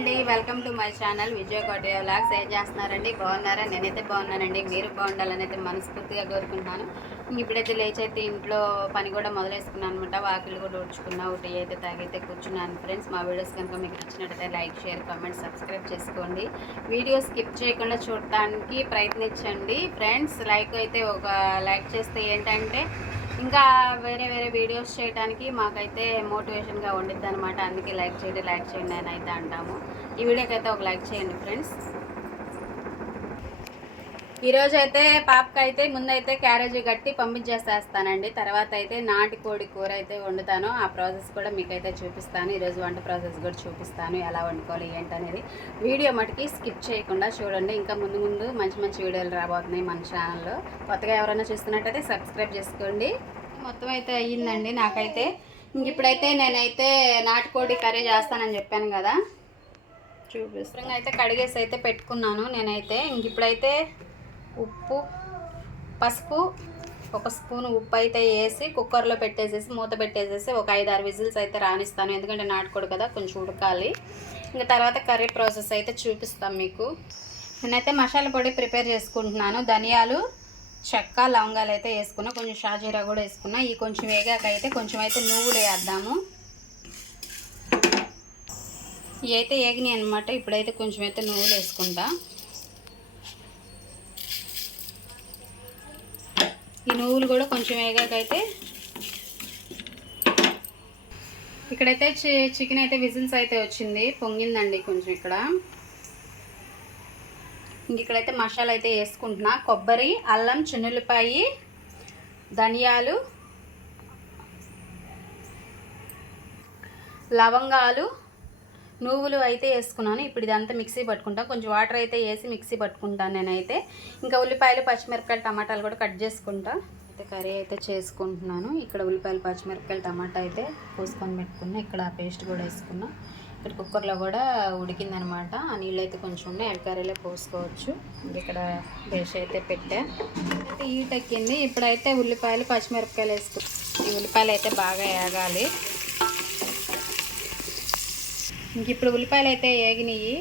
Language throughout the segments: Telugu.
అండి. Welcome to my channel Vijaya Kotaiah vlogs ఏం చేస్తున్నారండి? బాగున్నారా? నేనైతే బాగున్నానండి. మీరు బాగుండాలని అయితే మనస్ఫూర్తిగా కోరుకుంటున్నాను. ఇప్పుడైతే లేచైతే ఇంట్లో పని కూడా మొదలేసుకున్నాను అనమాట వాకిలు కూడా ఉడుచుకున్నా ఒకటి అయితే తాగైతే కూర్చున్నాను ఫ్రెండ్స్ మా వీడియోస్ కనుక మీకు నచ్చినట్టయితే లైక్ షేర్ కామెంట్ సబ్స్క్రైబ్ చేసుకోండి. వీడియో స్కిప్ చేయకుండా చూడటానికి ప్రయత్నించండి. ఫ్రెండ్స్ లైక్ అయితే ఒక లైక్ చేస్తే ఏంటంటే ఇంకా వేరే వేరే వీడియోస్ చేయడానికి మాకైతే మోటివేషన్గా ఉండిద్ది అనమాట అందుకే లైక్ చేయండి లైక్ చేయండి అని అయితే అంటాము. ఈ వీడియోకి అయితే ఒక లైక్ చేయండి ఫ్రెండ్స్. ఈరోజు అయితే పాపకి అయితే ముందైతే క్యారేజీ కట్టి పంపించేసేస్తానండి. తర్వాత అయితే నాటుకోడి కూర అయితే వండుతాను. ఆ ప్రాసెస్ కూడా మీకైతే చూపిస్తాను. ఈరోజు వంట ప్రాసెస్ కూడా చూపిస్తాను. ఎలా వండుకోవాలి ఏంటనేది వీడియో మటుకి స్కిప్ చేయకుండా చూడండి. ఇంకా ముందు ముందు మంచి మంచి వీడియోలు రాబోతున్నాయి మన ఛానల్లో. కొత్తగా ఎవరైనా చూస్తున్నట్టయితే సబ్స్క్రైబ్ చేసుకోండి. మొత్తం అయితే అయ్యిందండి నాకైతే. ఇంక ఇప్పుడైతే నేనైతే నాటుకోడి కర్రీ చేస్తానని చెప్పాను కదా. చూపిస్తాను అయితే కడిగేసి అయితే పెట్టుకున్నాను నేనైతే. ఇంక ఇప్పుడైతే ఉప్పు పసుపు ఒక స్పూన్ ఉప్పు అయితే వేసి కుక్కర్లో పెట్టేసేసి మూత పెట్టేసేసి ఒక ఐదు ఆరు విజిల్స్ అయితే రానిస్తాను. ఎందుకంటే నాటుకోడు కదా కొంచెం ఉడకాలి. ఇంకా తర్వాత కర్రీ ప్రాసెస్ అయితే చూపిస్తాం మీకు. నేనైతే మసాలా పొడి ప్రిపేర్ చేసుకుంటున్నాను. ధనియాలు చెక్క లవంగాలు అయితే వేసుకున్నా కొంచెం షాజీరా కూడా వేసుకున్నా. ఈ కొంచెం వేగాక అయితే కొంచెం అయితే నువ్వులు వేద్దాము. ఇవి అయితే వేగినాయి అనమాట ఇప్పుడైతే కొంచెం అయితే నువ్వులు వేసుకుంటా. ఈ నువ్వులు కూడా కొంచెం వేగాకైతే ఇక్కడైతే చికెన్ అయితే విజిల్స్ అయితే వచ్చింది. పొంగిందండి కొంచెం ఇక్కడ. ఇంక ఇక్కడైతే మసాలా అయితే వేసుకుంటున్నా. కొబ్బరి అల్లం చిన్నులపాయి ధనియాలు లవంగాలు నువ్వులు అయితే వేసుకున్నాను. ఇప్పుడు ఇదంతా మిక్సీ పట్టుకుంటాను కొంచెం వాటర్ అయితే వేసి మిక్సీ పట్టుకుంటాను నేనైతే. ఇంకా ఉల్లిపాయలు పచ్చిమిరపకాయలు టమాటాలు కూడా కట్ చేసుకుంటా. అయితే కర్రీ అయితే చేసుకుంటున్నాను. ఇక్కడ ఉల్లిపాయలు పచ్చిమిరపకాయలు టమాటా అయితే పోసుకొని పెట్టుకున్నా. ఇక్కడ ఆ పేస్ట్ కూడా వేసుకున్నా. ఇక్కడ కుక్కర్లో కూడా ఉడికిందనమాట. ఆ నీళ్ళు అయితే కొంచెం ఉన్నాయి. ఎడ్ పోసుకోవచ్చు. ఇక్కడ పేస్ట్ అయితే పెట్టా. అయితే ఈట్ ఎక్కింది ఇప్పుడైతే ఉల్లిపాయలు పచ్చిమిరపకాయలు వేసుకు ఈ ఉల్లిపాయలు అయితే బాగా వేగాలి ఇంక ఇప్పుడు ఉల్లిపాయలు అయితే వేగినాయి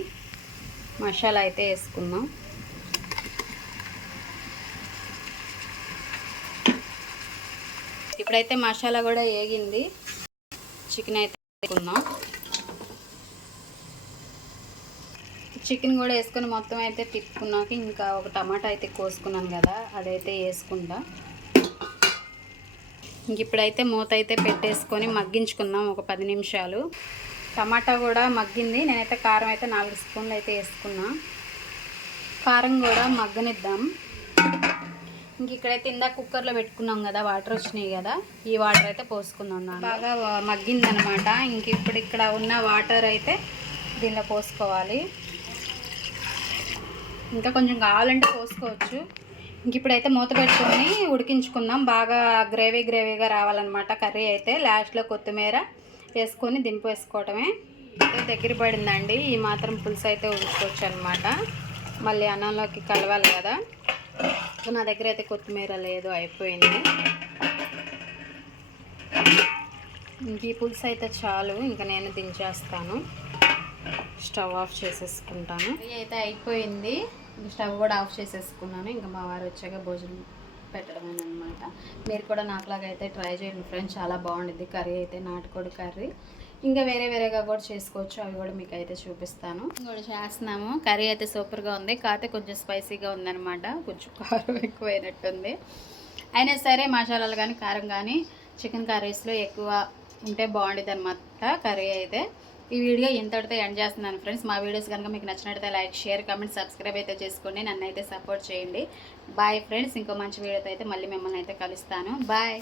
మసాలా అయితే వేసుకుందాం. ఇప్పుడైతే మసాలా కూడా వేగింది చికెన్ అయితే వేసుకుందాం. చికెన్ కూడా వేసుకొని మొత్తం అయితే తిప్పుకున్నాక ఇంకా ఒక టమాటా అయితే కోసుకున్నాను కదా అదైతే వేసుకుంటా. ఇంక ఇప్పుడైతే మూత అయితే పెట్టేసుకొని మగ్గించుకుందాం ఒక పది నిమిషాలు. టమాటా కూడా మగ్గింది. నేనైతే కారం అయితే నాలుగు స్పూన్లు అయితే వేసుకున్నా. కారం కూడా మగ్గనిద్దాం. ఇంక ఇక్కడైతే ఇందాక కుక్కర్లో పెట్టుకున్నాం కదా వాటర్ వచ్చినాయి కదా. ఈ వాటర్ అయితే పోసుకుందాం బాగా మగ్గిందనమాట ఇంక ఇప్పుడు ఇక్కడ ఉన్న వాటర్ అయితే దీనిలో పోసుకోవాలి. ఇంకా కొంచెం కావాలంటే పోసుకోవచ్చు. ఇంక ఇప్పుడైతే మూత పెట్టుకొని ఉడికించుకుందాం. బాగా గ్రేవీ గ్రేవీగా రావాలన్నమాట కర్రీ అయితే. లాస్ట్లో కొత్తిమీర వేసుకొని దింపు వేసుకోవటమే దగ్గర పడిందండి. ఈ మాత్రం పులుసు అయితే ఉంచుకోవచ్చు అనమాట మళ్ళీ అన్నంలోకి కలవాలి కదా. నా దగ్గర అయితే కొత్తిమీర లేదు అయిపోయింది. ఇంక ఈ పులుసు అయితే చాలు. ఇంకా నేను దించేస్తాను. స్టవ్ ఆఫ్ చేసేసుకుంటాను. అయితే అయిపోయింది. స్టవ్ కూడా ఆఫ్ చేసేసుకున్నాను. ఇంకా మా వారు వచ్చాక భోజనం పెట్టడమేనమాట. మీరు కూడా నాకులాగా అయితే ట్రై చేయండి ఫ్రెండ్స్ చాలా బాగుంటుంది కర్రీ అయితే నాటుకోడి కర్రీ. ఇంకా వేరే వేరేగా కూడా చేసుకోవచ్చు అవి కూడా మీకు అయితే చూపిస్తాను. కూడా చేస్తున్నాము. కర్రీ అయితే సూపర్గా ఉంది కాకపోతే కొంచెం స్పైసీగా ఉందన్నమాట. కొంచెం కారం ఎక్కువైనట్టుంది. అయినా సరే మసాలాలు కానీ కారం కానీ చికెన్ కర్రీస్లో ఎక్కువ ఉంటే బాగుండేది అనమాట కర్రీ అయితే. ఈ వీడియో ఇంతటితో ఎండ్ చేస్తున్నాను ఫ్రెండ్స్? మా వీడియోస్ కనుక మీకు నచ్చినట్టయితే లైక్ షేర్ కామెంట్ సబ్స్క్రైబ్ అయితే చేసుకోండి. నన్ను అయితే సపోర్ట్ చేయండి. Bye friends. ఇంకో మంచి వీడియోతో అయితే మళ్ళీ మిమ్మల్ని అయితే కలుస్తాను. బాయ్.